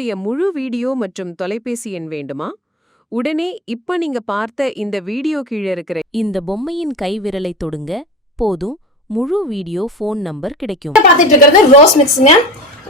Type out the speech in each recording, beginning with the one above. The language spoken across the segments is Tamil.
பொம்மையுடைய முழு வீடியோ மற்றும் தொலைபேசி எண் வேண்டுமா? உடனே இப்ப நீங்க பார்த்த இந்த வீடியோ கீழே இருக்கிற இந்த பொம்மையின் கைவிரலை தொடுங்க போதும் முழு வீடியோ ஃபோன் நம்பர் கிடைக்கும். பார்த்துட்டு இருக்கிறது ரோஸ் மிக்ஸுங்க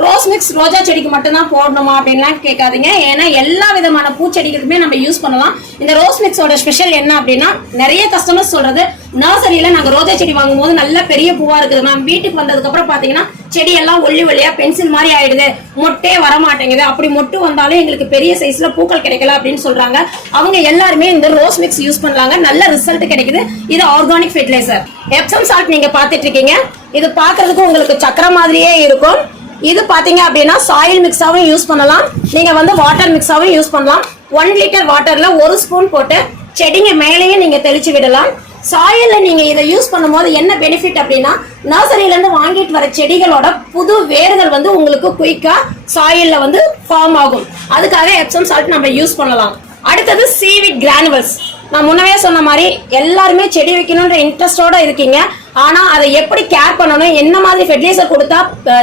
ரோஸ் மிக்ஸ் ரோஜா செடிக்கு மட்டும்தான் போடணுமா அப்படின்லாம் கேட்காதீங்க. ஏன்னா எல்லா விதமான பூச்செடிகளுக்குமே நம்ம யூஸ் பண்ணலாம். இந்த ரோஸ் மிக்ஸோட ஸ்பெஷல் என்ன அப்படின்னா நிறைய கஸ்டமர்ஸ் சொல்றது நர்சரியில நாங்கள் ரோஜா செடி வாங்கும்போது நல்ல பெரிய பூவா இருக்குது மேம் வீட்டுக்கு வந்ததுக்கு அப்புறம் பாத்தீங்கன்னா செடி எல்லாம் ஒள்ளி ஒல்லியா பென்சில் மாதிரி ஆயிடுது. மொட்டே வர மாட்டேங்குது அப்படி மொட்டு வந்தாலும் எங்களுக்கு பெரிய சைஸ்ல பூக்கள் கிடைக்கல அப்படின்னு சொல்றாங்க. அவங்க எல்லாருமே இந்த ரோஸ் மிக்ஸ் யூஸ் பண்ணலாங்க. நல்ல ரிசல்ட் கிடைக்குது. இது ஆர்கானிக் ஃபெர்டிலைசர் எப்சம் சால்ட் நீங்க பாத்துட்டு இருக்கீங்க. இது பாக்குறதுக்கு உங்களுக்கு சக்கரை மாதிரியே இருக்கும். இது பாத்தீங்க அப்படின்னா சாயில் மிக்ஸாவும் யூஸ் பண்ணலாம். நீங்க வந்து வாட்டர் மிக்ஸாவும் யூஸ் பண்ணலாம். ஒன் லிட்டர் வாட்டர்ல ஒரு ஸ்பூன் போட்டு செடிங்க மேலேயே நீங்க தெளிச்சு விடலாம். சாயில்ல நீங்க இதை யூஸ் பண்ணும்போது என்ன பெனிஃபிட் அப்படின்னா நர்சரியில இருந்து வாங்கிட்டு வர செடிகளோட புது வேர்கள் வந்து உங்களுக்கு குயிக்கா சாயில்ல வந்து ஃபார்ம் ஆகும். அதுக்காக எப்சம் சால்ட் நம்ம யூஸ் பண்ணலாம். அடுத்தது சீவிட் கிரானுவல்ஸ் நான் முன்னவே சொன்ன மாதிரி எல்லாருமே செடி வைக்கணுன்ற இன்ட்ரெஸ்டோட இருக்கீங்க. ஆனா அதை எப்படி கேர் பண்ணணும்? என்ன மாதிரி ஃபெர்டிலைசர் கொடுத்தா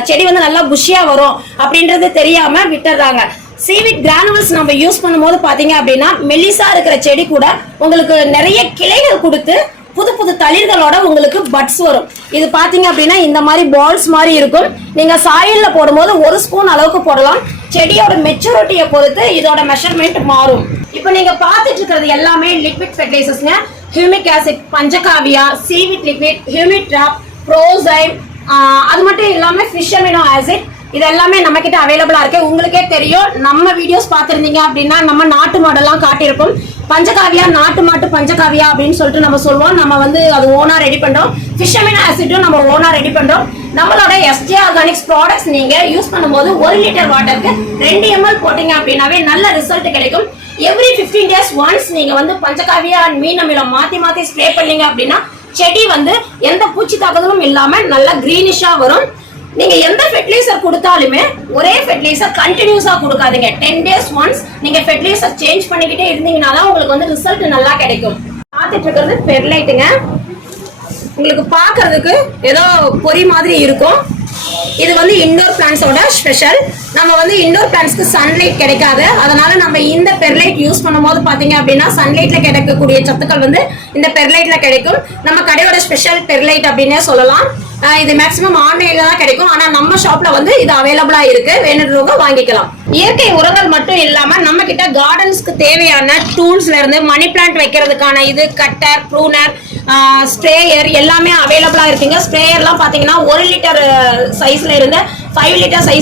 செடி வந்து நல்லா புஷியா வரும் அப்படின்றது தெரியாம விட்டுறாங்க. சீவிட் கிரானுவல்ஸ் நம்ம யூஸ் பண்ணும்போது பாத்தீங்க அப்படின்னா மெல்லிசா இருக்கிற செடி கூட உங்களுக்கு நிறைய கிளைகள் கொடுத்து புது புது தளிர்களோட உங்களுக்கு பட்ஸ் வரும். இது பாத்தீங்க அப்படின்னா இந்த மாதிரி பால்ஸ் மாதிரி இருக்கும். நீங்க சாயில்ல போடும்போது ஒரு ஸ்பூன் அளவுக்கு போடலாம். செடியோட மெச்சூரிட்டியை பொறுத்து இதோட மெஷர்மெண்ட் மாறும். இப்போ நீங்க பார்த்துட்டு இருக்கிறது எல்லாமே liquid ஃபெர்டிலைசர்ஸ்ங்க humic acid panchagavya seaweed liquid humid drop ப்ரோசைம் அது மட்டும் இல்லாமல் ஃபிஷ் அமினோ ஆசிட் இது எல்லாமே நம்ம கிட்ட அவைலபிளா இருக்கு. உங்களுக்கே தெரியும் நம்ம வீடியோஸ் பார்த்துருந்தீங்க அப்படின்னா நம்ம நாட்டு மாடெல்லாம் காட்டியிருப்போம். பஞ்சகாவியா நாட்டு மாட்டு பஞ்சகாவியா அப்படின்னு சொல்லிட்டு நம்ம சொல்லுவோம். நம்ம வந்து அது ஓனா ரெடி பண்றோம். ஃபிஷ் அமினோ ஆசிட்டும் நம்ம ஓனா ரெடி பண்றோம். நம்மளோட எஸ்ஜே ஆர்கானிக்ஸ் ப்ராடக்ட்ஸ் நீங்க யூஸ் பண்ணும்போது ஒரு லிட்டர் வாட்டருக்கு ரெண்டு எம்எல் போட்டீங்க அப்படின்னாவே நல்ல ரிசல்ட் கிடைக்கும். எவ்ரி 15 டேஸ் ஒன்ஸ் நீங்க வந்து பஞ்சகாவியா அண்ட் மீன் அமிலம் மாத்தி மாத்தி ஸ்ப்ரே பண்ணீங்க அப்படின்னா செடி வந்து எந்த பூச்சி தாக்குதலும் இல்லாம நல்லா கிரீனிஷா வரும். நீங்க எந்த ஃபெர்டிலைசர் கொடுத்தாலுமே ஒரே ஃபெர்டிலைசர் கண்டினியூஸா கொடுக்காதீங்க. டென் டேஸ் ஒன்ஸ் நீங்க ஃபெர்டிலைசர் சேஞ்ச் பண்ணிக்கிட்டே இருந்தீங்கன்னா தான் உங்களுக்கு வந்து ரிசல்ட் நல்லா கிடைக்கும். பார்த்துட்டு இருக்கிறது பெர்லைட்டுங்க உங்களுக்கு பார்க்கறதுக்கு ஏதோ பொறி மாதிரி இருக்கும். இது வந்து இன்டோர் பிளான்ஸோட ஸ்பெஷல் நம்ம வந்து இன்டோர் பிளான்ஸ்க்கு சன்லைட் கிடைக்காது. அதனால நம்ம இந்த பெர்லைட் யூஸ் பண்ணும்போது பார்த்தீங்க அப்படின்னா சன்லைட்ல கிடைக்கக்கூடிய சத்துக்கள் வந்து இந்த பெர்லைட்ல கிடைக்கும். நம்ம கடையோட ஸ்பெஷல் பெர்லைட் அப்படின்னே சொல்லலாம். இது மேக்ஸிமம் ஆன்லைன்ல தான் கிடைக்கும். ஆனா நம்ம ஷாப்ல வந்து இது அவைலபிளா இருக்கு. வேணுன்றவங்க வாங்கிக்கலாம். இயற்கை உரங்கள் மட்டும் இல்லாம நம்ம கிட்ட கார்டன்ஸ்க்கு தேவையான டூல்ஸ்ல இருந்து மணி பிளான்ட் வைக்கிறதுக்கான இது கட்டர் ப்ரூனர் ஸ்ப்ரேயர் எல்லாமே அவைலபிளா இருக்குங்க. ஸ்ப்ரேயர்லாம் பாத்தீங்கன்னா ஒரு லிட்டர் சைஸ்ல இருந்து ஃபைவ் லிட்டர் சைஸ்